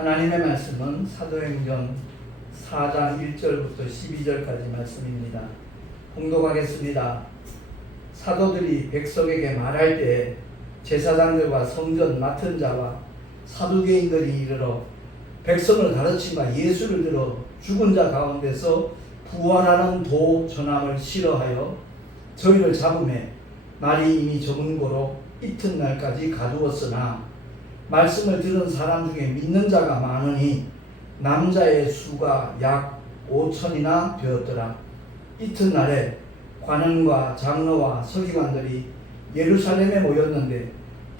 하나님의 말씀은 사도행전 4장 1절부터 12절까지 말씀입니다. 봉독하겠습니다. 사도들이 백성에게 말할 때 제사장들과 성전 맡은 자와 사두개인들이 이르러 백성을 가르치마 예수를 들어 죽은 자 가운데서 부활하는 도 전함을 싫어하여 저희를 잡음에 날이 이미 저문 고로 이튿날까지 가두었으나 말씀을 들은 사람 중에 믿는 자가 많으니 남자의 수가 약 5천이나 되었더라. 이튿날에 관원과 장로와 서기관들이 예루살렘에 모였는데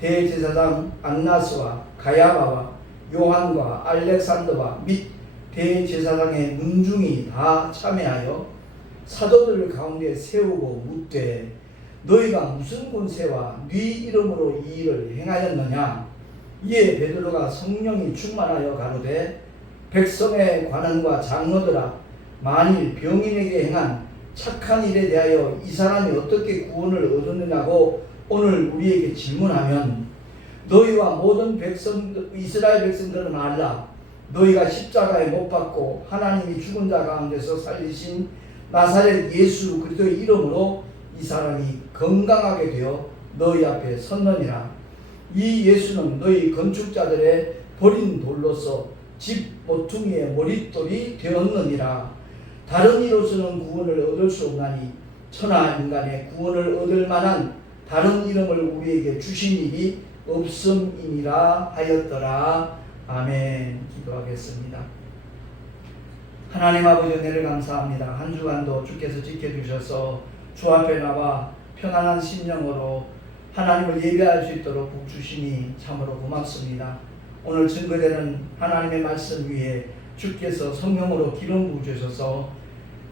대제사장 안나스와 가야바와 요한과 알렉산더와 및 대제사장의 문중이 다 참여하여 사도들 가운데 세우고 묻되 너희가 무슨 권세와 네 이름으로 이 일을 행하였느냐. 이에 베드로가 성령이 충만하여 가로되 백성의 관원과 장로들아 만일 병인에게 행한 착한 일에 대하여 이 사람이 어떻게 구원을 얻었느냐고 오늘 우리에게 질문하면 너희와 모든 이스라엘 백성들은 알라. 너희가 십자가에 못 박고 하나님이 죽은 자 가운데서 살리신 나사렛 예수 그리스도의 이름으로 이 사람이 건강하게 되어 너희 앞에 섰느니라. 이 예수는 너희 건축자들의 버린 돌로서 집 모퉁이의 머릿돌이 되었느니라. 다른 이로서는 구원을 얻을 수 없나니 천하 인간의 구원을 얻을 만한 다른 이름을 우리에게 주신 일이 없음이니라 하였더라. 아멘. 기도하겠습니다. 하나님 아버지 은혜를 감사합니다. 한 주간도 주께서 지켜주셔서 주 앞에 나와 편안한 심령으로 하나님을 예배할 수 있도록 복 주시니 참으로 고맙습니다. 오늘 증거되는 하나님의 말씀 위에 주께서 성령으로 기름 부으셔서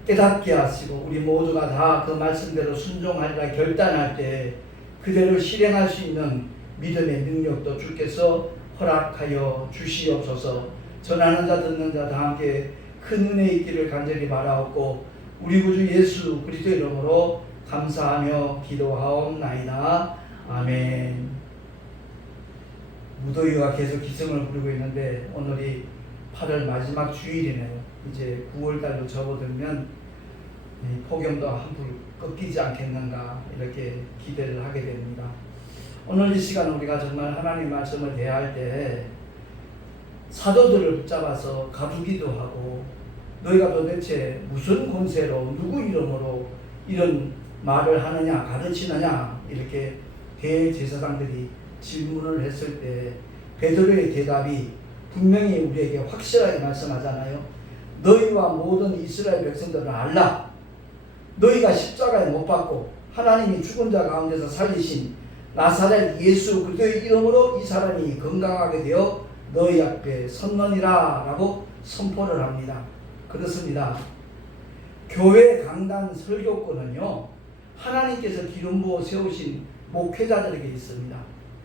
깨닫게 하시고 우리 모두가 다 그 말씀대로 순종하리라 결단할 때 그대로 실행할 수 있는 믿음의 능력도 주께서 허락하여 주시옵소서. 전하는 자 듣는 자 다 함께 큰 은혜 있기를 간절히 바라옵고 우리 구주 예수 그리스도 이름으로 감사하며 기도하옵나이다. 아멘. 무더위가 계속 기승을 부리고 있는데 오늘이 8월 마지막 주일이네요. 이제 9월달로 접어들면 폭염도 한풀 꺾이지 않겠는가 이렇게 기대를 하게 됩니다. 오늘 이 시간 우리가 정말 하나님 말씀을 대할 때 사도들을 붙잡아서 가두기도 하고 너희가 도대체 무슨 권세로 누구 이름으로 이런 말을 하느냐 가르치느냐 이렇게 대제사장들이 질문을 했을 때 베드로의 대답이 분명히 우리에게 확실하게 말씀하잖아요. 너희와 모든 이스라엘 백성들은 알라. 너희가 십자가에 못 박고 하나님이 죽은 자 가운데서 살리신 나사렛 예수 그리스도의 이름으로 이 사람이 건강하게 되어 너희 앞에 섰느니라 라고 선포를 합니다. 그렇습니다. 교회 강단 설교권은요 하나님께서 기름 부어 세우신 목회자들에게 있습니다.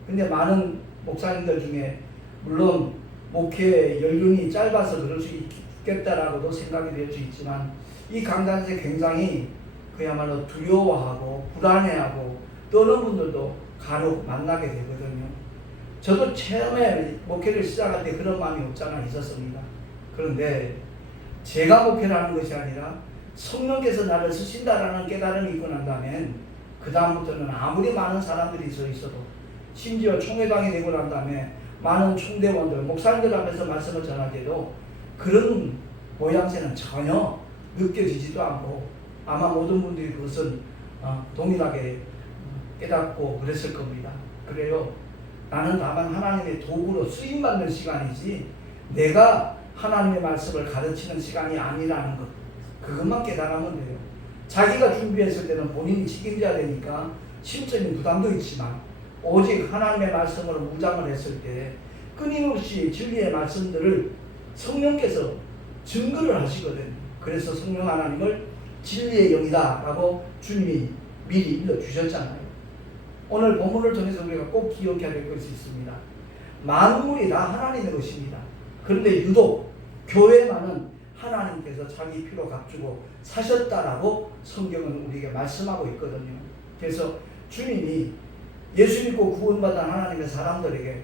근데 많은 목사님들 중에 물론 목회 연륜이 짧아서 그럴 수 있겠다라고도 생각이 될 수 있지만 이 강단에서 굉장히 그야말로 두려워하고 불안해하고 또 어느 분들도 간혹 만나게 되거든요. 저도 처음에 목회를 시작할 때 그런 마음이 없잖아 있었습니다. 그런데 제가 목회를 하는 것이 아니라 성령께서 나를 쓰신다라는 깨달음이 있고 난 다음엔 그 다음부터는 아무리 많은 사람들이 있어도 심지어 총회장이 되고 난 다음에 많은 총대원들 목사님들 앞에서 말씀을 전하게도 그런 모양새는 전혀 느껴지지도 않고 아마 모든 분들이 그것은 동일하게 깨닫고 그랬을 겁니다. 그래요. 나는 다만 하나님의 도구로 쓰임받는 시간이지 내가 하나님의 말씀을 가르치는 시간이 아니라는 것 그것만 깨달으면 돼요. 자기가 준비했을 때는 본인이 책임져야 되니까 심적인 부담도 있지만 오직 하나님의 말씀으로 무장을 했을 때 끊임없이 진리의 말씀들을 성령께서 증거를 하시거든요. 그래서 성령 하나님을 진리의 영이다 라고 주님이 미리 일러주셨잖아요. 오늘 본문을 통해서 우리가 꼭 기억해야 될 것이 있습니다. 만물이 다 하나님의 것입니다. 그런데 유독 교회만은 하나님께서 자기 피로 값주고 사셨다라고 성경은 우리에게 말씀하고 있거든요. 그래서 주님이 예수 믿고 구원받은 하나님의 사람들에게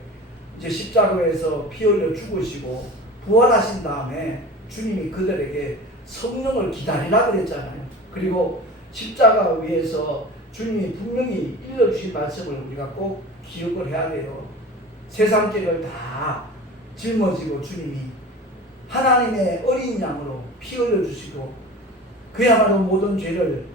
이제 십자가에서 피 흘려 죽으시고 부활하신 다음에 주님이 그들에게 성령을 기다리라 그랬잖아요. 그리고 십자가 위에서 주님이 분명히 일러주신 말씀을 우리가 꼭 기억을 해야 돼요. 세상 죄를 다 짊어지고 주님이 하나님의 어린 양으로 피 흘려주시고 그야말로 모든 죄를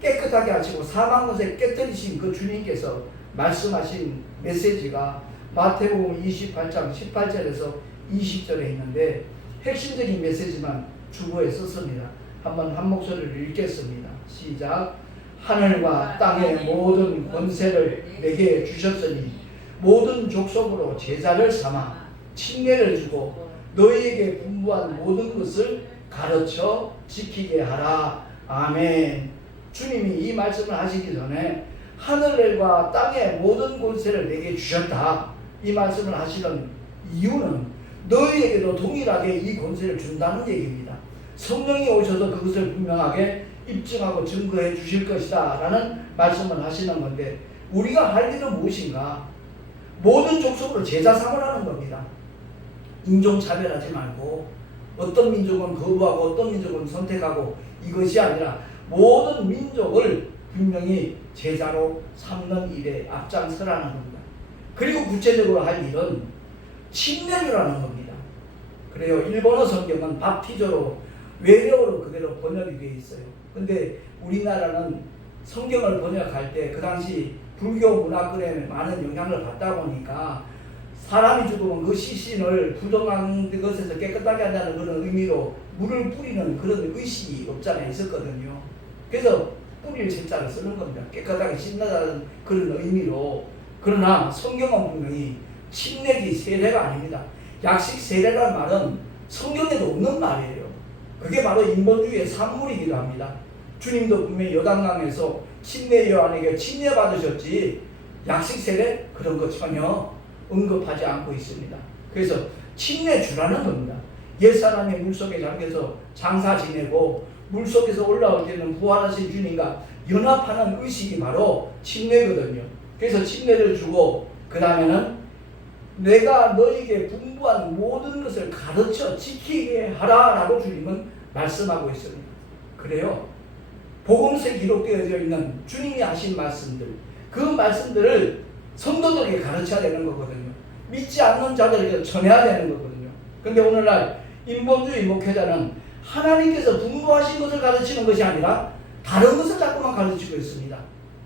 깨끗하게 하시고 사망 것에 깨뜨리신 그 주님께서 말씀하신 메시지가 마태복음 28장 18절에서 20절에 있는데 핵심적인 메시지만 주보에 썼습니다. 한번 한 목소리를 읽겠습니다. 시작. 하늘과 땅의 모든 권세를 내게 주셨으니 모든 족속으로 제자를 삼아 침례를 주고 너희에게 분부한 모든 것을 가르쳐 지키게 하라. 아멘. 주님이 이 말씀을 하시기 전에 하늘과 땅의 모든 권세를 내게 주셨다. 이 말씀을 하시는 이유는 너희에게도 동일하게 이 권세를 준다는 얘기입니다. 성령이 오셔서 그것을 분명하게 입증하고 증거해 주실 것이다 라는 말씀을 하시는 건데 우리가 할 일은 무엇인가? 모든 족속으로 제자 삼으라는 겁니다. 인종차별하지 말고 어떤 민족은 거부하고 어떤 민족은 선택하고 이것이 아니라 모든 민족을 분명히 제자로 삼는 일에 앞장서라는 겁니다. 그리고 구체적으로 할 일은 침례주라는 겁니다. 그래요. 일본어 성경은 밥티저로 외래어로 그대로 번역이 되어 있어요. 근데 우리나라는 성경을 번역할 때 그 당시 불교 문화권에 많은 영향을 받다 보니까 사람이 죽으면 그 시신을 부정한 것에서 깨끗하게 한다는 그런 의미로 물을 뿌리는 그런 의식이 없잖아요. 있었거든요. 그래서 뿌릴 책자를 쓰는 겁니다. 깨끗하게 씻는다는 그런 의미로. 그러나 성경은 분명히 침례기 세례가 아닙니다. 약식 세례라는 말은 성경에도 없는 말이에요. 그게 바로 인본주의의 산물이기도 합니다. 주님도 분명히 요단강에서 침례 요한에게 침례 받으셨지 약식 세례 그런 거 전혀 언급하지 않고 있습니다. 그래서 침례 주라는 겁니다. 옛사람이 물속에 잠겨서 장사 지내고 물속에서 올라올 때는 부활하신 주님과 연합하는 의식이 바로 침례거든요. 그래서 침례를 주고 그 다음에는 내가 너에게 분부한 모든 것을 가르쳐 지키게 하라 라고 주님은 말씀하고 있습니다. 그래요. 복음서에 기록되어져 있는 주님이 하신 말씀들 그 말씀들을 성도들에게 가르쳐야 되는 거거든요. 믿지 않는 자들에게 전해야 되는 거거든요. 그런데 오늘날 인본주의 목회자는 하나님께서 분부하신 것을 가르치는 것이 아니라 다른 것을 자꾸만 가르치고 있습니다.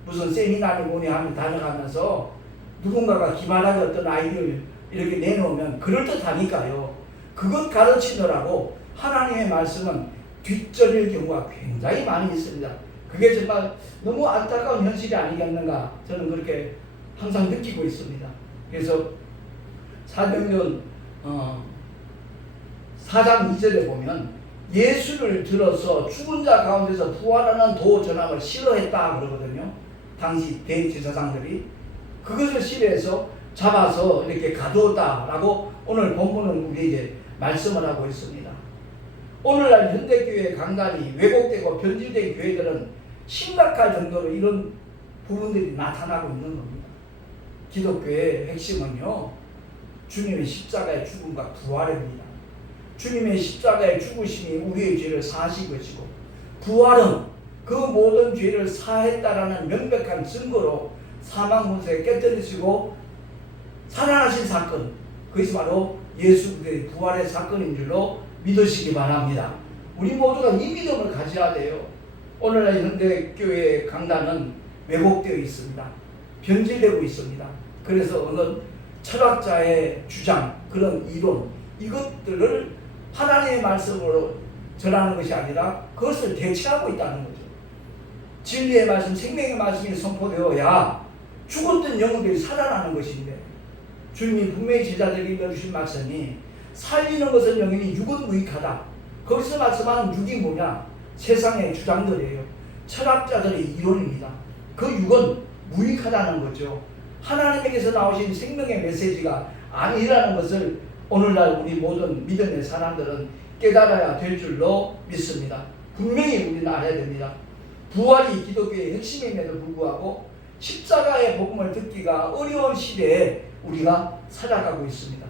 무슨 세미나를 뭐니 하면 다녀가면서 누군가가 기만하게 어떤 아이디어를 이렇게 내놓으면 그럴듯하니까요. 그것 가르치느라고 하나님의 말씀은 뒷전일 경우가 굉장히 많이 있습니다. 그게 정말 너무 안타까운 현실이 아니겠는가 저는 그렇게 항상 느끼고 있습니다. 그래서 사도행전 4장 2절에 보면 예수를 들어서 죽은 자 가운데서 부활하는 도 전함을 싫어했다 그러거든요. 당시 대제사장들이 그것을 싫어해서 잡아서 이렇게 가두었다라고 오늘 본문은 우리에게 말씀을 하고 있습니다. 오늘날 현대교회 강단이 왜곡되고 변질된 교회들은 심각할 정도로 이런 부분들이 나타나고 있는 겁니다. 기독교의 핵심은요, 주님의 십자가의 죽음과 부활입니다. 주님의 십자가의 죽으심이 우리의 죄를 사하신 것이고, 부활은 그 모든 죄를 사했다라는 명백한 증거로 사망 문제에 깨뜨리시고 살아나신 사건, 그것이 바로 예수 그리스도의 부활의 사건인 줄로 믿으시기 바랍니다. 우리 모두가 이 믿음을 가져야 돼요. 오늘날 현대교회의 강단은 왜곡되어 있습니다. 변질되고 있습니다. 그래서 어느 철학자의 주장, 그런 이론, 이것들을 하나님의 말씀으로 전하는 것이 아니라 그것을 대체하고 있다는 거죠. 진리의 말씀, 생명의 말씀이 선포되어야 죽었던 영혼들이 살아나는 것인데, 주님이 분명히 제자들에게 읽어주신 말씀이 살리는 것은 영이니 육은 무익하다. 거기서 말씀하는 육이 뭐냐? 세상의 주장들이에요. 철학자들의 이론입니다. 그 육은 무익하다는 거죠. 하나님에게서 나오신 생명의 메시지가 아니라는 것을 오늘날 우리 모든 믿음의 사람들은 깨달아야 될 줄로 믿습니다. 분명히 우리는 알아야 됩니다. 부활이 기독교의 핵심임에도 불구하고 십자가의 복음을 듣기가 어려운 시대에 우리가 살아가고 있습니다.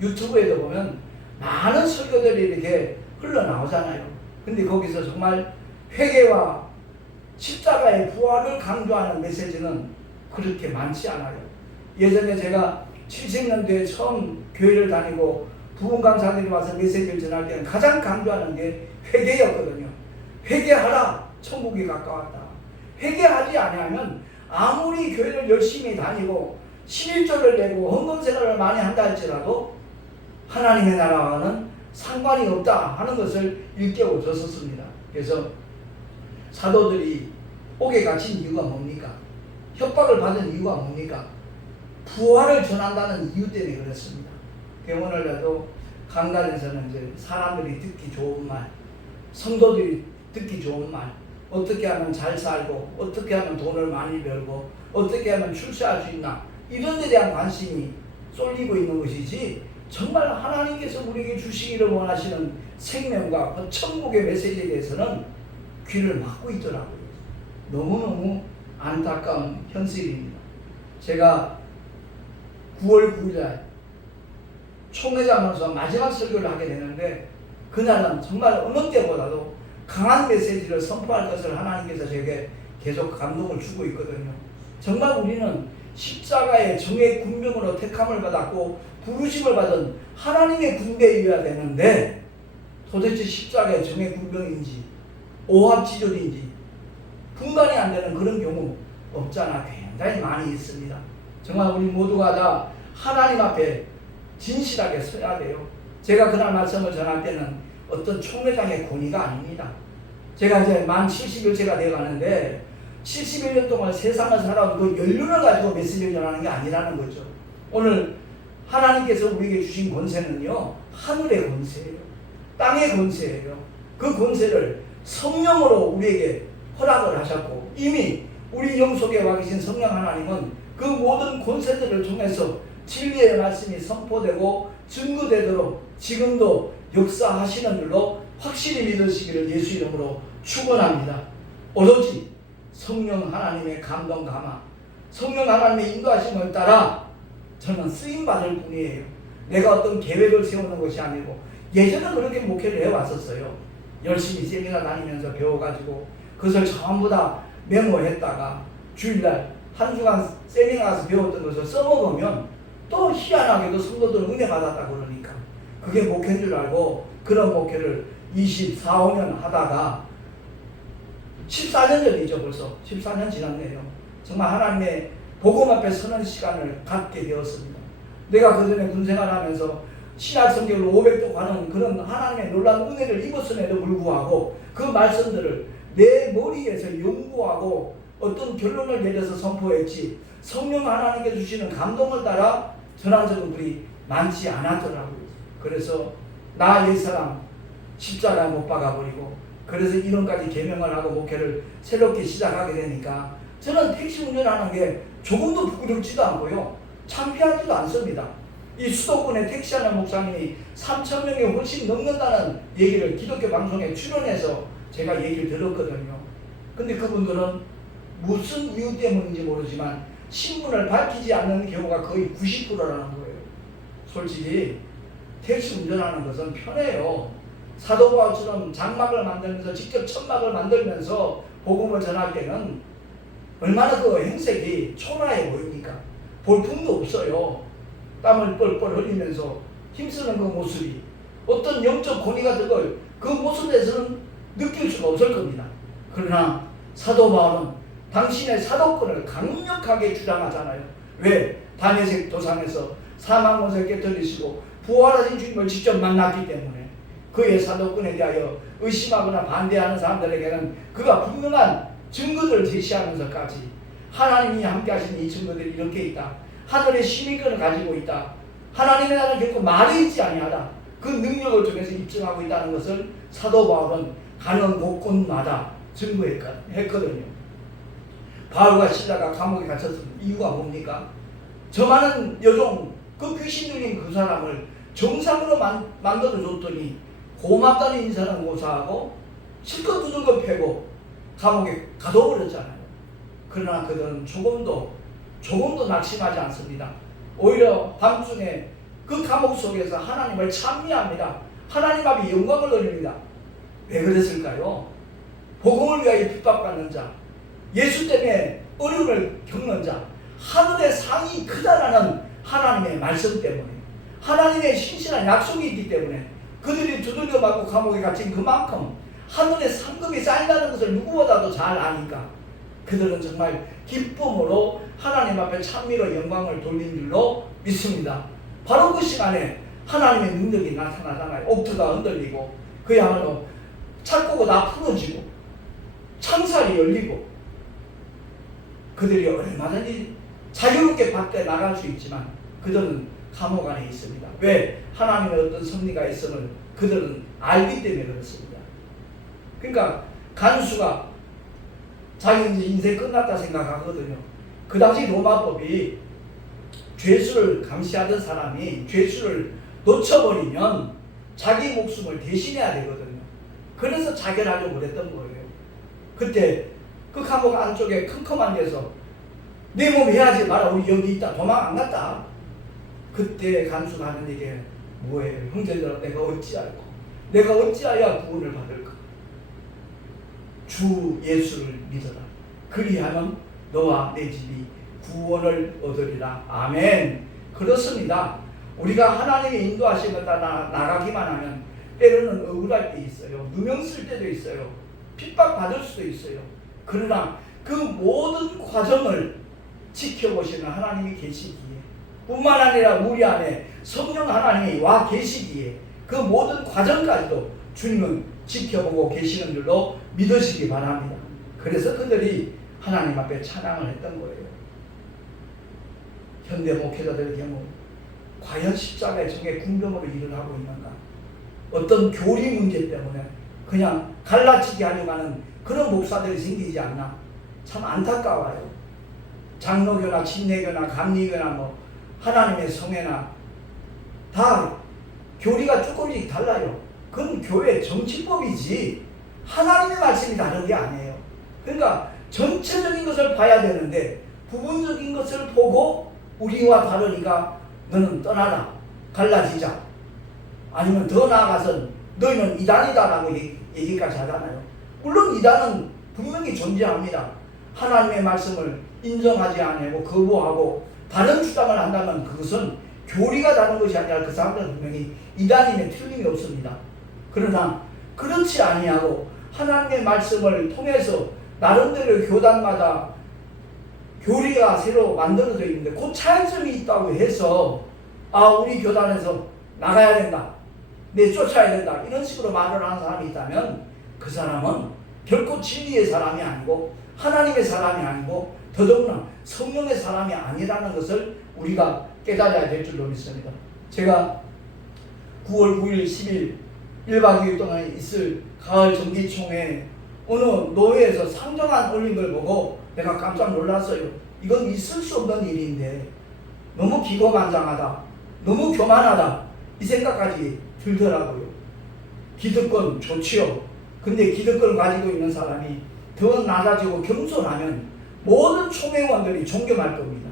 유튜브에도 보면 많은 설교들이 이렇게 흘러나오잖아요. 근데 거기서 정말 회개와 십자가의 부활을 강조하는 메시지는 그렇게 많지 않아요. 예전에 제가 70년대에 처음 교회를 다니고 부흥 강사들이 와서 메시지를 전할 때는 가장 강조하는 게 회개였거든요. 회개하라, 천국이 가까웠다. 회개하지 아니하면 아무리 교회를 열심히 다니고 11조를 내고 헌금 생활을 많이 한다 할지라도 하나님의 나라와는 상관이 없다 하는 것을 일깨워 줬었습니다. 그래서 사도들이 옥에 갇힌 이유가 뭡니까? 협박을 받은 이유가 뭡니까? 부활을 전한다는 이유 때문에 그렇습니다. 오늘날도 강단에서는 이제 사람들이 듣기 좋은 말, 성도들이 듣기 좋은 말, 어떻게 하면 잘 살고, 어떻게 하면 돈을 많이 벌고, 어떻게 하면 출세할 수 있나, 이런 데 대한 관심이 쏠리고 있는 것이지, 정말 하나님께서 우리에게 주시기를 원하시는 생명과 그 천국의 메시지에 대해서는 귀를 막고 있더라고요. 너무너무 안타까운 현실입니다. 제가 9월 9일날 총회장으로서 마지막 설교를 하게 되는데, 그날은 정말 어느 때보다도 강한 메시지를 선포할 것을 하나님께서 제게 계속 감동을 주고 있거든요. 정말 우리는 십자가의 정의 군병으로 택함을 받았고 부르심을 받은 하나님의 군대이어야 되는데, 도대체 십자가의 정의 군병인지 오합지졸인지 분간이 안 되는 그런 경우 없잖아. 굉장히 많이 있습니다. 정말 우리 모두가 다 하나님 앞에 진실하게 서야 돼요. 제가 그날 말씀을 전할 때는 어떤 총회장의 권위가 아닙니다. 제가 이제 만 71세가 되어가는데 71년 동안 세상을 살아온 그 연륜을 가지고 메시지를 전하는 게 아니라는 거죠. 오늘 하나님께서 우리에게 주신 권세는요, 하늘의 권세예요. 땅의 권세예요. 그 권세를 성령으로 우리에게 허락을 하셨고, 이미 우리 영 속에 와 계신 성령 하나님은 그 모든 권세들을 통해서 진리의 말씀이 선포되고 증거되도록 지금도 역사하시는 줄로 확실히 믿으시기를 예수 이름으로 축원합니다. 오로지 성령 하나님의 감동 감화, 성령 하나님의 인도하심을 따라 저는 쓰임받을 뿐이에요. 내가 어떤 계획을 세우는 것이 아니고, 예전에 그렇게 목회를 해왔었어요. 열심히 세미나 다니면서 배워가지고 그것을 전부 다 메모했다가 주일날 한 주간 세미나 가서 배웠던 것을 써먹으면 또 희한하게도 성도들은 은혜 받았다 그러니까 그게 목회인 줄 알고 그런 목회를 24, 5년 하다가 14년 전이죠. 벌써 14년 지났네요. 정말 하나님의 복음 앞에 서는 시간을 갖게 되었습니다. 내가 그전에 군생활하면서 신약 성경을 500도 가는 그런 하나님의 놀라운 은혜를 입었음에도 불구하고 그 말씀들을 내 머리에서 연구하고 어떤 결론을 내려서 선포했지, 성령 하나님께 주시는 감동을 따라 전한 적은 그리 많지 않았더라고요. 그래서 나 옛사람 십자가에 못 박아버리고, 그래서 이런까지 계명을 하고 목회를 새롭게 시작하게 되니까 저는 택시 운전하는 게 조금도 부끄럽지도 않고요, 창피하지도 않습니다. 이 수도권에 택시하는 목사님이 3,000명이 훨씬 넘는다는 얘기를 기독교 방송에 출연해서 제가 얘기를 들었거든요. 근데 그분들은 무슨 이유 때문인지 모르지만 신분을 밝히지 않는 경우가 거의 90%라는 거예요. 솔직히 택시 운전하는 것은 편해요. 사도 바울처럼 장막을 만들면서 직접 천막을 만들면서 복음을 전할 때는 얼마나 그 행색이 초라해 보입니까? 볼품도 없어요. 땀을 뻘뻘 흘리면서 힘쓰는 그 모습이 어떤 영적 권위 같은 걸 그 모습에서는 느낄 수가 없을 겁니다. 그러나 사도 바울은 당신의 사도권을 강력하게 주장하잖아요. 왜? 다메섹 도상에서 사망 못을 깨뜨리시고 부활하신 주님을 직접 만났기 때문에 그의 사도권에 대하여 의심하거나 반대하는 사람들에게는 그가 분명한 증거들을 제시하면서까지 하나님이 함께 하신 이 증거들이 이렇게 있다, 하늘의 시민권을 가지고 있다, 하나님의 나라는 결코 말이 있지 아니하다, 그 능력을 통해서 입증하고 있다는 것을 사도 바울은 가는 곳곳마다 증거했거든요. 바울과 실라가 감옥에 갇혔던 이유가 뭡니까? 저 많은 여종, 그 귀신 들린 그 사람을 정상으로 만들어줬더니 고맙다는 인사는 고사하고 실컷 두는 거 패고 감옥에 가둬버렸잖아요. 그러나 그들은 조금도 낙심하지 않습니다. 오히려 밤중에 그 감옥 속에서 하나님을 찬미합니다. 하나님 앞에 영광을 돌립니다. 왜 그랬을까요? 복음을 위하여 핍박받는 자, 예수 때문에 어려움을 겪는 자, 하늘의 상이 크다라는 하나님의 말씀 때문에, 하나님의 신실한 약속이 있기 때문에 그들이 두들겨 맞고 감옥에 갇힌 그만큼 하늘의 상급이 쌓인다는 것을 누구보다도 잘 아니까 그들은 정말 기쁨으로 하나님 앞에 찬미로 영광을 돌린 줄로 믿습니다. 바로 그 시간에 하나님의 능력이 나타나잖아요. 옥토가 흔들리고 그야말로 착고가 다 풀어지고 창살이 열리고 그들이 얼마든지 자유롭게 밖에 나갈 수 있지만 그들은 감옥 안에 있습니다. 왜? 하나님의 어떤 섭리가 있음을 그들은 알기 때문에 그렇습니다. 그러니까 간수가 자기 인생 끝났다 생각하거든요. 그 당시 로마법이 죄수를 감시하던 사람이 죄수를 놓쳐버리면 자기 목숨을 대신해야 되거든요. 그래서 자결하려고 그랬던 거예요. 그때 그 감옥 안쪽에 컴컴한 데서 내 몸 해야지 마라, 우리 여기 있다, 도망 안 갔다. 그때 간수가 하는 얘기 뭐예요? 형제들아, 내가 어찌할까? 내가 어찌하여 구원을 받을까? 주 예수를 믿어라. 그리하면 너와 내 집이 구원을 얻으리라. 아멘. 그렇습니다. 우리가 하나님의 인도하심을 따라 나가기만 하면 때로는 억울할 때 있어요. 누명 쓸 때도 있어요. 핍박받을 수도 있어요. 그러나 그 모든 과정을 지켜보시는 하나님이 계시기에, 뿐만 아니라 우리 안에 성령 하나님이 와 계시기에 그 모든 과정까지도 주님은 지켜보고 계시는 줄로 믿으시기 바랍니다. 그래서 그들이 하나님 앞에 찬양을 했던 거예요. 현대 목회자들의 경우 과연 십자가의 정의 궁정으로 일을 하고 있는가? 어떤 교리 문제 때문에 그냥 갈라치기 하려고 하는 그런 목사들이 생기지 않나? 참 안타까워요. 장로교나 침례교나 감리교나 뭐 하나님의 성회나 다 교리가 조금씩 달라요. 그건 교회 정치법이지 하나님의 말씀이 다른 게 아니에요. 그러니까 전체적인 것을 봐야 되는데 부분적인 것을 보고 우리와 다르니까 너는 떠나라, 갈라지자, 아니면 더 나아가서 너희는 이단이다라고 얘기까지 하잖아요. 물론 이단은 분명히 존재합니다. 하나님의 말씀을 인정하지 않고 거부하고 다른 주장을 한다면 그것은 교리가 다른 것이 아니라 그 사람들은 분명히 이단임에 틀림이 없습니다. 그러나 그렇지 아니하고 하나님의 말씀을 통해서 나름대로 교단마다 교리가 새로 만들어져 있는데 그 차이점이 있다고 해서 우리 교단에서 나가야 된다, 내쫓아야 된다, 이런 식으로 말을 하는 사람이 있다면 그 사람은 결코 진리의 사람이 아니고 하나님의 사람이 아니고 더더구나 성령의 사람이 아니라는 것을 우리가 깨달아야 될 줄로 믿습니다. 제가 9월 9일 10일 1박 2일 동안 있을 가을 정기총회 어느 노회에서 상정안 올린 걸 보고 내가 깜짝 놀랐어요. 이건 있을 수 없는 일인데 너무 기고만장하다, 너무 교만하다, 이 생각까지 들더라고요. 기득권 좋지요. 근데 기득권을 가지고 있는 사람이 더 낮아지고 겸손하면 모든 총회원들이 존경할 겁니다.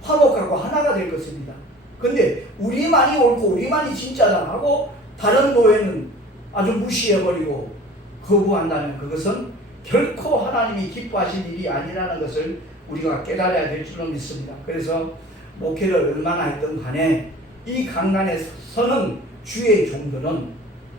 화목하고 하나가 될 것입니다. 근데 우리만이 옳고 우리만이 진짜다 하고 다른 노예는 아주 무시해버리고 거부한다면 그것은 결코 하나님이 기뻐하실 일이 아니라는 것을 우리가 깨달아야 될 줄로 믿습니다. 그래서 목회를 얼마나 했든 간에 이 강단에 서는 주의 종들은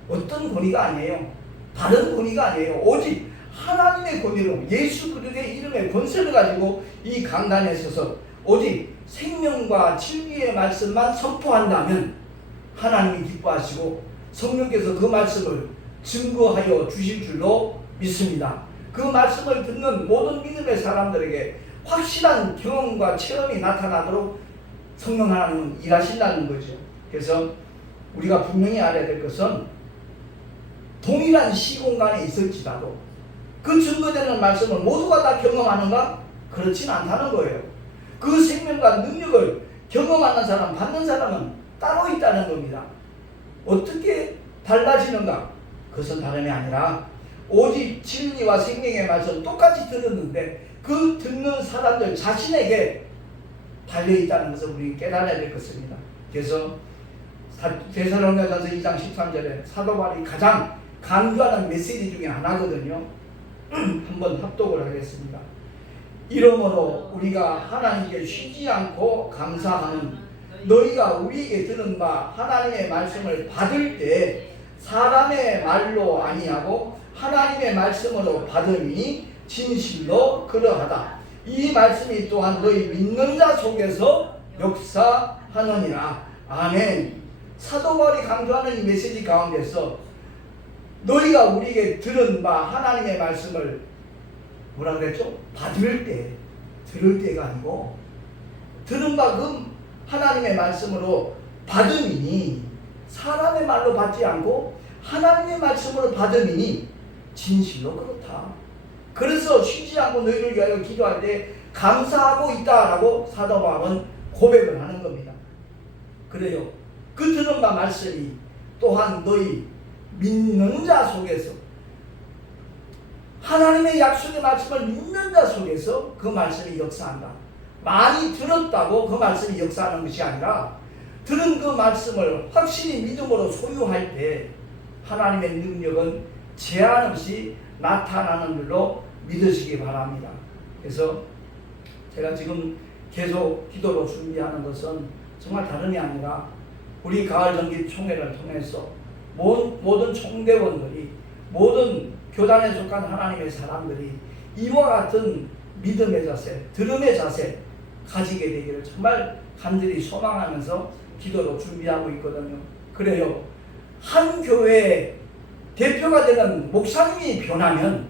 어떤 권위가 아니에요. 다른 권위가 아니에요. 오직 하나님의 권위로 예수 그리스도의 이름의 권세를 가지고 이 강단에 서서 오직 생명과 진리의 말씀만 선포한다면 하나님이 기뻐하시고 성령께서 그 말씀을 증거하여 주실 줄로 믿습니다. 그 말씀을 듣는 모든 믿음의 사람들에게 확실한 경험과 체험이 나타나도록 성령 하나님은 일하신다는 거죠. 그래서 우리가 분명히 알아야 될 것은 동일한 시공간에 있을지라도 그 증거되는 말씀을 모두가 다 경험하는가? 그렇진 않다는 거예요. 그 생명과 능력을 경험하는 사람, 받는 사람은 따로 있다는 겁니다. 어떻게 달라지는가? 그것은 다름이 아니라 오직 진리와 생명의 말씀 똑같이 들었는데 그 듣는 사람들 자신에게 달려있다는 것을 우리 깨달아야 될 것입니다. 그래서 데살로니가전서 2장 13절에 사도 바울이 가장 강조하는 메시지 중에 하나거든요. 한번 합독을 하겠습니다. 이러므로 우리가 하나님께 쉬지 않고 감사하는 너희가 우리에게 들은 바 하나님의 말씀을 받을 때 사람의 말로 아니하고 하나님의 말씀으로 받으니 진실로 그러하다. 이 말씀이 또한 너희 믿는 자 속에서 역사하느니라. 아멘. 사도 바울이 강조하는 이 메시지 가운데서 너희가 우리에게 들은 바 하나님의 말씀을 뭐라 그랬죠? 받을 때, 들을 때가 아니고 들은 바 그 하나님의 말씀으로 받음이니 사람의 말로 받지 않고 하나님의 말씀으로 받음이니 진실로 그렇다. 그래서 쉬지 않고 너희를 위하여 기도할 때 감사하고 있다라고 사도 바울은 고백을 하는 겁니다. 그래요. 그 들은 바 말씀이 또한 너희 믿는 자 속에서 하나님의 약속의 말씀을 믿는 자 속에서 그 말씀이 역사한다. 많이 들었다고 그 말씀이 역사하는 것이 아니라 들은 그 말씀을 확실히 믿음으로 소유할 때 하나님의 능력은 제한 없이 나타나는 줄로 믿으시기 바랍니다. 그래서 제가 지금 계속 기도로 준비하는 것은 정말 다름이 아니라 우리 가을 정기 총회를 통해서 모든 총대원들이 모든 교단에 속한 하나님의 사람들이 이와 같은 믿음의 자세, 들음의 자세 가지게 되기를 정말 간절히 소망하면서 기도로 준비하고 있거든요. 그래요. 한 교회의 대표가 되는 목사님이 변하면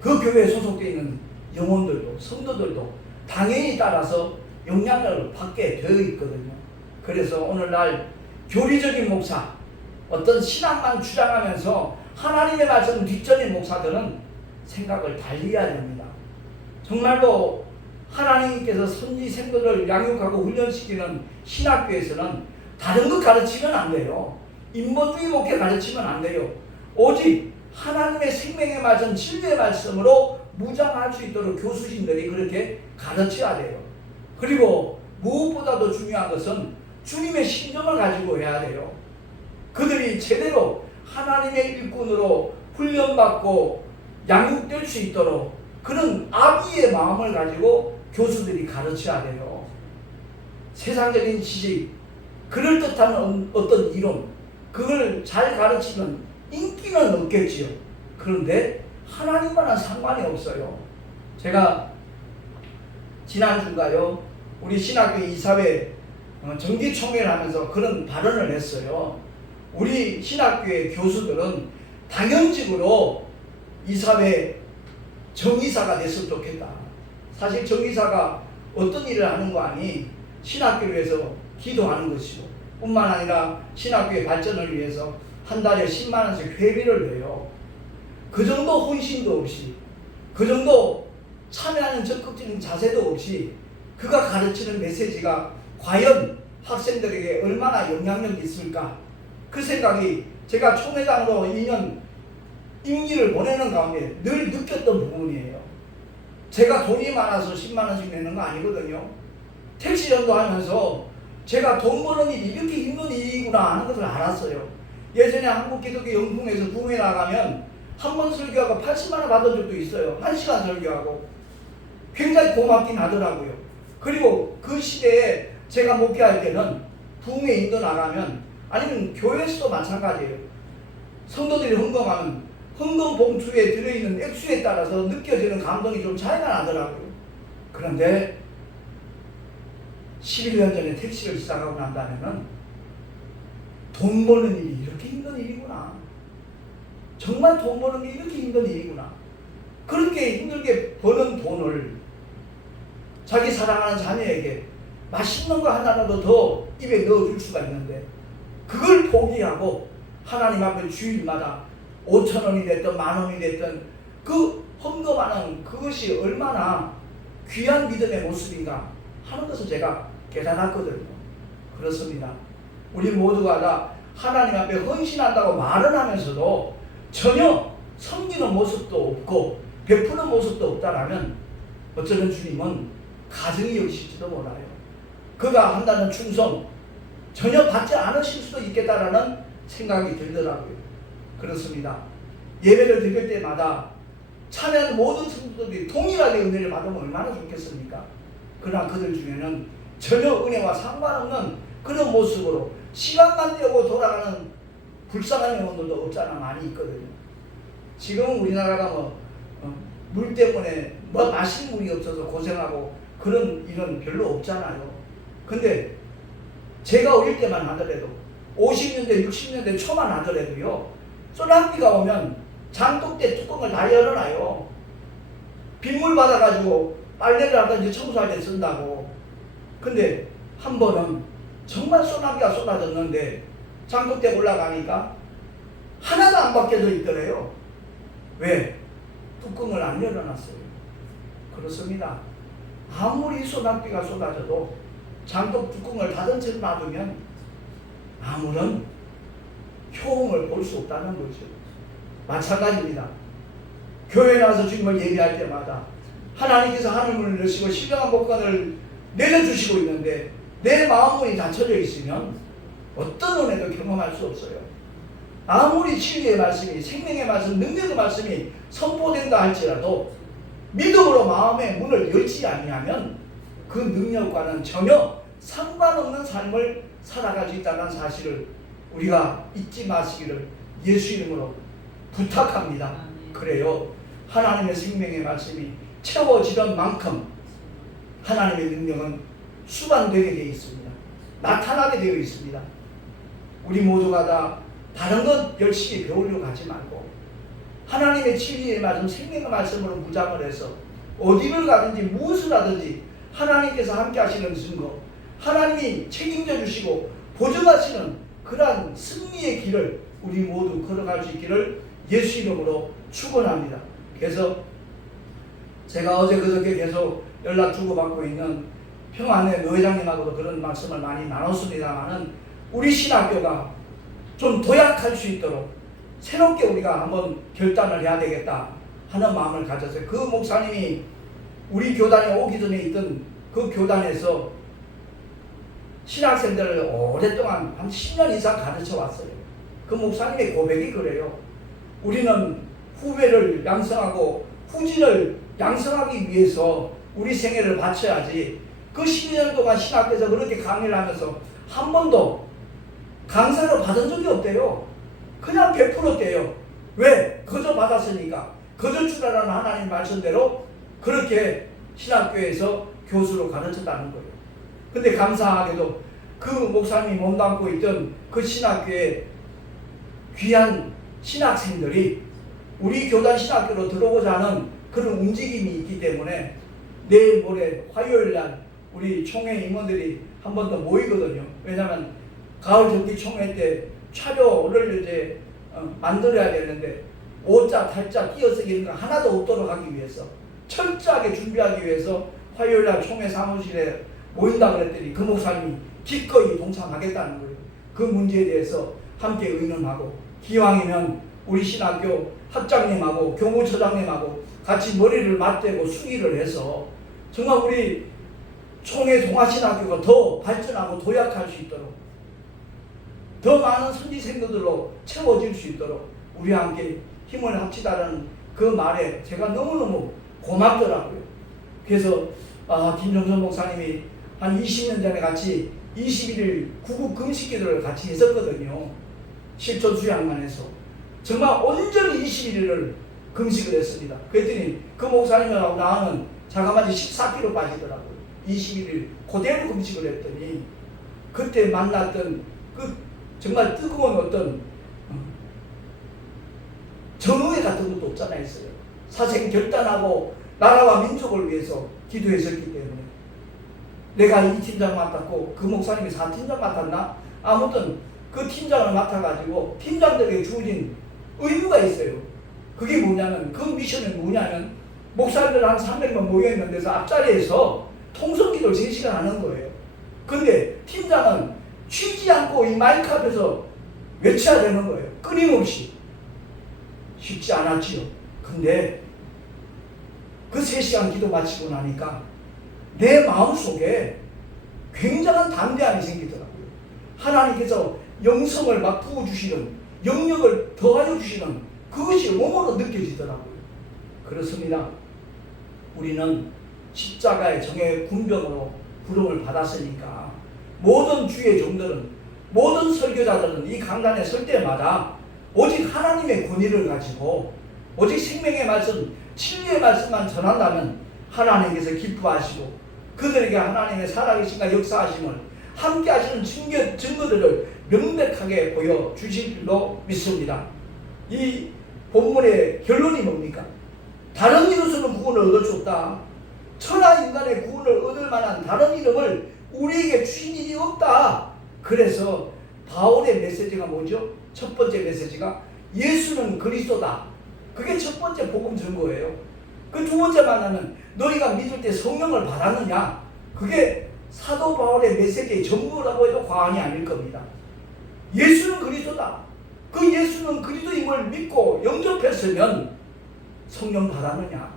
그 교회에 소속되어 있는 영혼들도 성도들도 당연히 따라서 영향을 받게 되어 있거든요. 그래서 오늘날 교리적인 목사, 어떤 신앙만 주장하면서 하나님의 말씀 뒷전인 목사들은 생각을 달리 해야 됩니다. 정말로 하나님께서 선지생도를 양육하고 훈련시키는 신학교에서는 다른 것 가르치면 안 돼요. 인본주의 목회 가르치면 안 돼요. 오직 하나님의 생명의 말씀, 진리의 말씀으로 무장할 수 있도록 교수진들이 그렇게 가르쳐야 돼요. 그리고 무엇보다도 중요한 것은 주님의 신정을 가지고 해야 돼요. 그들이 제대로 하나님의 일꾼으로 훈련받고 양육될 수 있도록 그런 아비의 마음을 가지고 교수들이 가르쳐야 돼요. 세상적인 지식, 그럴듯한 어떤 이론, 그걸 잘 가르치면 인기는 없겠지요. 그런데 하나님과는 상관이 없어요. 제가 지난주인가요? 우리 신학교 이사회 정기총회를 하면서 그런 발언을 했어요. 우리 신학교의 교수들은 당연직으로 이사회 정의사가 됐으면 좋겠다. 사실 정의사가 어떤 일을 하는 거 아니? 신학교를 위해서 기도하는 것이고 뿐만 아니라 신학교의 발전을 위해서 한 달에 10만 원씩 회비를 내요. 그 정도 헌신도 없이, 그 정도 참여하는 적극적인 자세도 없이 그가 가르치는 메시지가 과연 학생들에게 얼마나 영향력이 있을까? 그 생각이 제가 총회장으로 2년 임기를 보내는 가운데 늘 느꼈던 부분이에요. 제가 돈이 많아서 10만 원씩 내는 거 아니거든요. 택시 전도하면서 제가 돈 버는 일이 이렇게 힘든 일이구나 하는 것을 알았어요. 예전에 한국기독교 영풍에서 부흥회 나가면 한 번 설교하고 80만 원 받은 적도 있어요. 1시간 설교하고. 굉장히 고맙긴 하더라고요. 그리고 그 시대에 제가 목회할 때는 부흥회 인도 나가면 아니면 교회에서도 마찬가지예요. 성도들이 헌금하면 헌금 봉투에 들어있는 액수에 따라서 느껴지는 감동이 좀 차이가 나더라고요. 그런데 11년 전에 택시를 시작하고 난 다음에는 돈 버는 일이 이렇게 힘든 일이구나. 정말 돈 버는 게 이렇게 힘든 일이구나. 그렇게 힘들게 버는 돈을 자기 사랑하는 자녀에게 맛있는 거 하나라도 더 입에 넣어줄 수가 있는데 그걸 포기하고 하나님 앞에 주일마다 5,000원이 됐든 10,000원이 됐든 그 헌금하는 그것이 얼마나 귀한 믿음의 모습인가 하는 것을 제가 깨달았거든요. 그렇습니다. 우리 모두가 다 하나님 앞에 헌신한다고 말은 하면서도 전혀 섬기는 모습도 없고 베푸는 모습도 없다라면 어쩌면 주님은 가정이 여기실지도 몰라요. 그가 한다는 충성 전혀 받지 않으실 수도 있겠다라는 생각이 들더라고요. 그렇습니다. 예배를 드릴 때마다 참여하는 모든 성도들이 동일하게 은혜를 받으면 얼마나 좋겠습니까? 그러나 그들 중에는 전혀 은혜와 상관없는 그런 모습으로 시간만 때우고 돌아가는 불쌍한 영혼들도 없잖아 많이 있거든요. 지금 우리나라가 물 때문에 마실 물이 없어서 고생하고 그런 일은 별로 없잖아요. 근데 제가 어릴 때만 하더라도 50년대 60년대 초만 하더라도요, 소나기가 오면 장독대 뚜껑을 다 열어놔요. 빗물 받아가지고 빨래를 하든지 청소할 때 쓴다고. 근데 한 번은 정말 소나기가 쏟아졌는데 장독대 올라가니까 하나도 안 밖에져 있더래요. 왜? 뚜껑을 안 열어놨어요. 그렇습니다. 아무리 소나기가 쏟아져도 장독 뚜껑을 닫은 채로 놔두면 아무런 효험을 볼 수 없다는 거죠. 마찬가지입니다. 교회에 나와서 주님을 예배할 때마다 하나님께서 하늘문을 여시고 신령한 복권을 내려주시고 있는데 내 마음문이 닫혀져 있으면 어떤 은혜도 경험할 수 없어요. 아무리 진리의 말씀이, 생명의 말씀, 능력의 말씀이 선포된다 할지라도 믿음으로 마음의 문을 열지 아니하면 그 능력과는 전혀 상관없는 삶을 살아갈 수 있다는 사실을 우리가 잊지 마시기를 예수 이름으로 부탁합니다. 그래요. 하나님의 생명의 말씀이 채워지는 만큼 하나님의 능력은 수반되게 되어 있습니다. 나타나게 되어 있습니다. 우리 모두가 다 다른 것 열심히 배우려고 하지 말고 하나님의 진리의 말씀, 생명의 말씀으로 무장을 해서 어디를 가든지 무엇을 하든지 하나님께서 함께 하시는 증거, 하나님이 책임져 주시고 보증하시는 그러한 승리의 길을 우리 모두 걸어갈 수 있기를 예수 이름으로 축원합니다. 그래서 제가 어제 그저께 계속 연락 주고받고 있는 평안의 노회장님하고도 그런 말씀을 많이 나눴습니다만은 우리 신학교가 좀 도약할 수 있도록 새롭게 우리가 한번 결단을 해야 되겠다 하는 마음을 가졌어요. 그 목사님이 우리 교단에 오기 전에 있던 그 교단에서 신학생들을 오랫동안 한 10년 이상 가르쳐 왔어요. 그 목사님의 고백이 그래요. 우리는 후배를 양성하고 후진을 양성하기 위해서 우리 생애를 바쳐야지. 그 12년 동안 신학교에서 그렇게 강의를 하면서 한 번도 강사를 받은 적이 없대요. 그냥 베풀었대요. 왜? 거저 받았으니까. 거저 주라는 하나님 말씀대로 그렇게 신학교에서 교수로 가르쳤다는 거예요. 근데 감사하게도 그 목사님이 몸담고 있던 그 신학교에 귀한 신학생들이 우리 교단 신학교로 들어오고자 하는 그런 움직임이 있기 때문에 내일 모레 화요일날 우리 총회 임원들이 한 번 더 모이거든요. 왜냐하면 가을 정기 총회 때 차료를 이제 만들어야 되는데 오자 탈자 끼어쓰기 이런 거 하나도 없도록 하기 위해서 철저하게 준비하기 위해서 화요일날 총회 사무실에 모인다 그랬더니 그 목사님이 기꺼이 동참하겠다는 거예요. 그 문제에 대해서 함께 의논하고 기왕이면 우리 신학교 학장님하고 교무처장님하고 같이 머리를 맞대고 수기를 해서 정말 우리 총회 동아신학교가 더 발전하고 도약할 수 있도록 더 많은 선지생들로 채워질 수 있도록 우리와 함께 힘을 합치다라는 그 말에 제가 너무너무 고맙더라고요. 그래서 김종선 목사님이 한 20년 전에 같이 21일 구국 금식기도를 같이 했었거든요. 실천 수양만에서 정말 온전히 21일을 금식을 했습니다. 그랬더니 그 목사님하고 나는 자가마치 14kg 빠지더라고요. 21일 그대로 금식을 했더니 그때 만났던 그 정말 뜨거운 어떤 전우회 같은 것도 없잖아 했어요. 사생 결단하고 나라와 민족을 위해서 기도했었기 때문에 내가 이 팀장 맡았고 그 목사님이 4팀장 맡았나? 아무튼 그 팀장을 맡아가지고 팀장들에게 주어진 의무가 있어요. 그게 뭐냐면 그 미션은 뭐냐면 목사님들 한 300명 모여있는 데서 앞자리에서 통성기도를 3시간 하는 거예요. 근데 팀장은 쉬지 않고 이 마이크 앞에서 외쳐야 되는 거예요. 끊임없이. 쉽지 않았지요. 근데 그 3시간 기도 마치고 나니까 내 마음속에 굉장한 담대함이 생기더라고요. 하나님께서 영성을 막 부어주시는, 영역을 더하여 주시는 그것이 몸으로 느껴지더라고요. 그렇습니다. 우리는 십자가의 정의 군병으로 부름을 받았으니까 모든 주의 종들은, 모든 설교자들은 이 강단에 설 때마다 오직 하나님의 권위를 가지고 오직 생명의 말씀, 진리의 말씀만 전한다면 하나님께서 기뻐하시고 그들에게 하나님의 살아계신과 역사하심을 함께 하시는 증거들을 명백하게 보여주실 줄로 믿습니다. 이 본문의 결론이 뭡니까? 다른 이름으로는 구원을 얻을 수 없다. 천하 인간의 구원을 얻을 만한 다른 이름을 우리에게 주신 일이 없다. 그래서 바울의 메시지가 뭐죠? 첫 번째 메시지가 예수는 그리스도다. 그게 첫 번째 복음 증거예요. 그 두 번째 만나면 너희가 믿을 때 성령을 받았느냐? 그게 사도 바울의 메시지의 전부라고 해도 과언이 아닐 겁니다. 예수는 그리스도다. 그 예수는 그리스도임을 믿고 영접했으면 성령 받았느냐?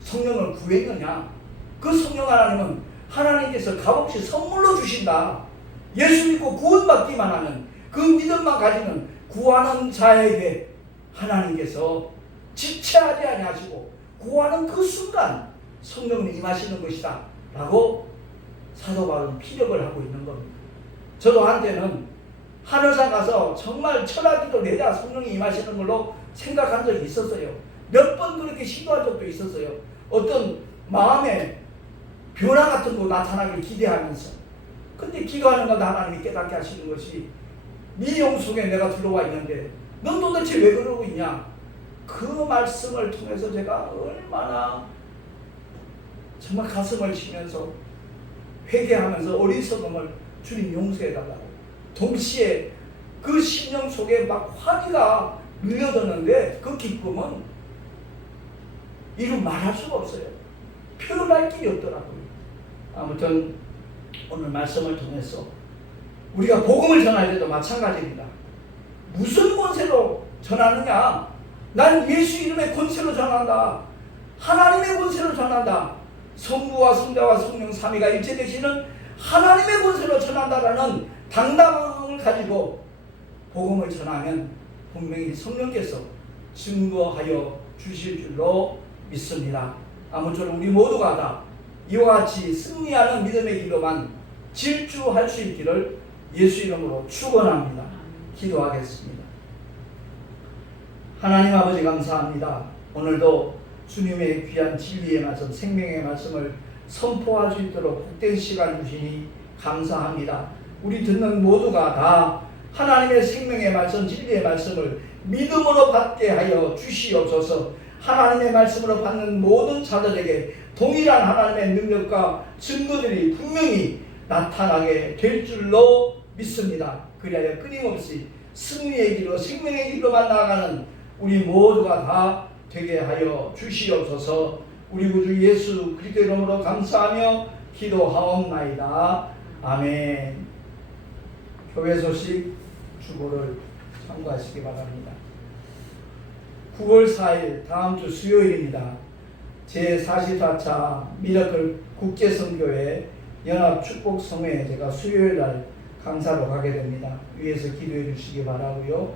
성령을 구했느냐? 그 성령 하나님은 하나님께서 값없이 선물로 주신다. 예수 믿고 구원받기만 하면 그 믿음만 가지는 구하는 자에게 하나님께서 지체하지 아니하시고 구하는 그 순간 성령이 임하시는 것이다 라고 사도 바울은 피력을 하고 있는 겁니다. 저도 한때는 하늘산 가서 정말 철학기도 내야 성령이 임하시는 걸로 생각한 적이 있었어요. 몇 번 그렇게 시도한 적도 있었어요. 어떤 마음의 변화 같은 거 나타나길 기대하면서. 근데 기도하는 건 하나님이 깨닫게 하시는 것이 네 영 속에 내가 들어와 있는데 넌 도대체 왜 그러고 있냐? 그 말씀을 통해서 제가 얼마나 정말 가슴을 치면서 회개하면서 어리석음을 주님 용서해달라고. 동시에 그 심령 속에 막 환희가 밀려드는데 그 기쁨은 이루 말할 수가 없어요. 표현할 길이 없더라고요. 아무튼 오늘 말씀을 통해서 우리가 복음을 전할 때도 마찬가지입니다. 무슨 권세로 전하느냐? 난 예수 이름의 권세로 전한다. 하나님의 권세로 전한다. 성부와 성자와 성령 삼위가 일체 되시는 하나님의 권세로 전한다라는 당당함을 가지고 복음을 전하면 분명히 성령께서 증거하여 주실 줄로 믿습니다. 아무쪼록 우리 모두가 다 이와 같이 승리하는 믿음의 길로만 질주할 수 있기를 예수 이름으로 축원합니다. 기도하겠습니다. 하나님 아버지 감사합니다. 오늘도 주님의 귀한 진리의 말씀, 생명의 말씀을 선포할 수 있도록 복된 시간 주시니 감사합니다. 우리 듣는 모두가 다 하나님의 생명의 말씀, 진리의 말씀을 믿음으로 받게 하여 주시옵소서. 하나님의 말씀으로 받는 모든 자들에게 동일한 하나님의 능력과 증거들이 분명히 나타나게 될 줄로 믿습니다. 그리하여 끊임없이 승리의 길로 생명의 길로만 나아가는 우리 모두가 다 되게 하여 주시옵소서. 우리 구주 예수 그리스도 이름으로 감사하며 기도하옵나이다. 아멘. 교회 소식 주보를 참고하시기 바랍니다. 9월 4일 다음 주 수요일입니다. 제44차 미라클 국제선교회 연합축복성회에 제가 수요일날 강사로 가게 됩니다. 위에서 기도해 주시기 바라고요.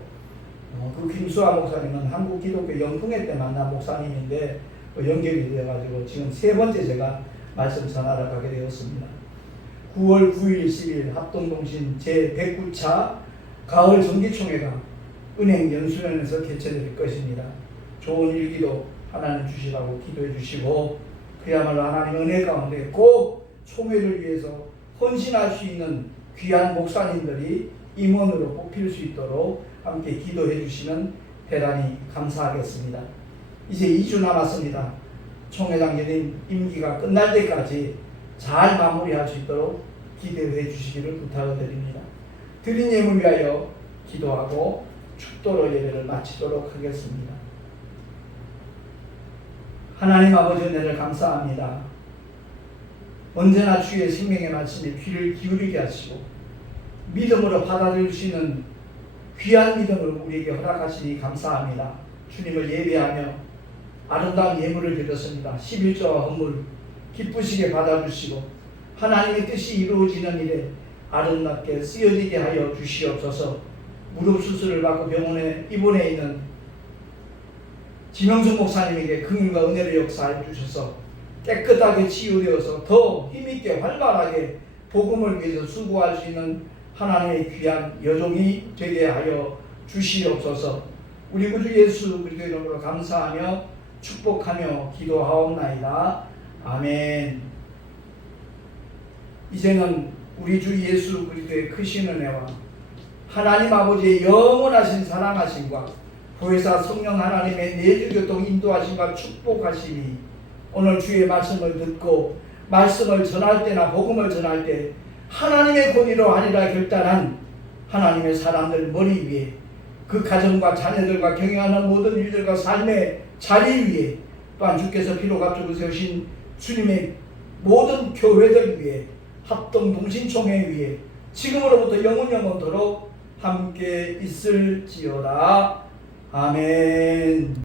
그 김수아 목사님은 한국기독교 연풍회 때 만난 목사님인데 연결이 되어가지고 지금 세 번째 제가 말씀 전하러 가게 되었습니다. 9월 9일 10일 합동통신 제109차 가을 정기총회가 은행 연수원에서 개최될 것입니다. 좋은 일기도 하나님 주시라고 기도해 주시고 그야말로 하나님 은혜 가운데 꼭 총회를 위해서 헌신할 수 있는 귀한 목사님들이 임원으로 뽑힐 수 있도록 함께 기도해 주시면 대단히 감사하겠습니다. 이제 2주 남았습니다. 총회장 연임 임기가 끝날 때까지 잘 마무리할 수 있도록 기도해 주시기를 부탁드립니다. 드린 예물 위하여 기도하고 축도로 예배를 마치도록 하겠습니다. 하나님 아버지 은혜를 감사합니다. 언제나 주의 생명의 말씀에 귀를 기울이게 하시고 믿음으로 받아들일 수 있는 귀한 믿음을 우리에게 허락하시니 감사합니다. 주님을 예배하며 아름다운 예물을 드렸습니다. 11조와 헌물 기쁘시게 받아주시고 하나님의 뜻이 이루어지는 일에 아름답게 쓰여지게 하여 주시옵소서. 무릎 수술을 받고 병원에 입원해 있는 지명수 목사님에게 긍휼과 은혜를 역사해 주셔서 깨끗하게 치유되어서 더 힘있게 활발하게 복음을 위해서 수고할 수 있는 하나님의 귀한 여종이 되게 하여 주시옵소서. 우리 구주 예수 그리스도 이름으로 감사하며 축복하며 기도하옵나이다. 아멘. 이제는 우리 주 예수 그리스도의 크신 은혜와 하나님 아버지의 영원하신 사랑하심과 보혜사 성령 하나님의 내주교통 인도하심과 축복하심이 오늘 주의 말씀을 듣고 말씀을 전할 때나 복음을 전할 때 하나님의 권위로 하리라 결단한 하나님의 사람들 머리 위에 그 가정과 자녀들과 경영하는 모든 일들과 삶의 자리 위에 또한 주께서 피로 값주고 세우신 주님의 모든 교회들 위에 합동 동신총회 위에 지금으로부터 영원토록 함께 있을지어다. 아멘.